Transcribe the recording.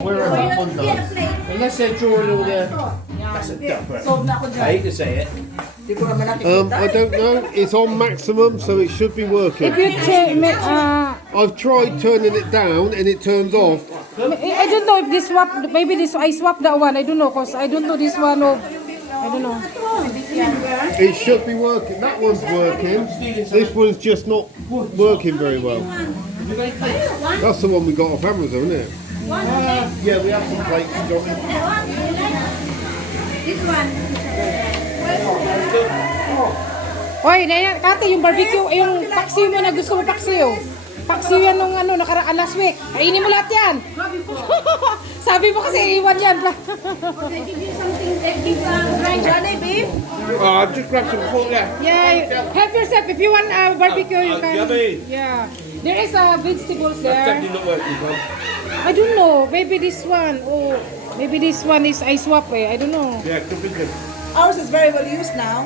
Where are that one does? Unless they're drawing all the... That's a dupper. I hate to say it. I don't know. It's on maximum, so it should be working. If you check, I've tried turning it down and it turns off. I don't know if this swap, maybe this I swapped that one. I don't know, cause I don't know this one. Of, I don't know. It should be working. That one's working. This one's just not working very well. That's the one we got off Amazon, isn't it? Yeah, we have some plates. This one. Oy, Kati, yung barbecue, yung paksiw mo na gusto mo paksiw. Paksiw yan nung nakaraan last week. Kainin mo lahat yan. Sabi mo kasi iwan yan. They give you something, they give dried honey beef. Oh, I've just grabbed some pork there. Yeah, help yourself. If you want barbecue, you can. Yummy. Yeah. There is vegetables That's there. definitely not working, Tom. I don't know. Maybe this one. Oh, maybe this one is I swap. I don't know. Yeah, could be good. Ours is very well used now.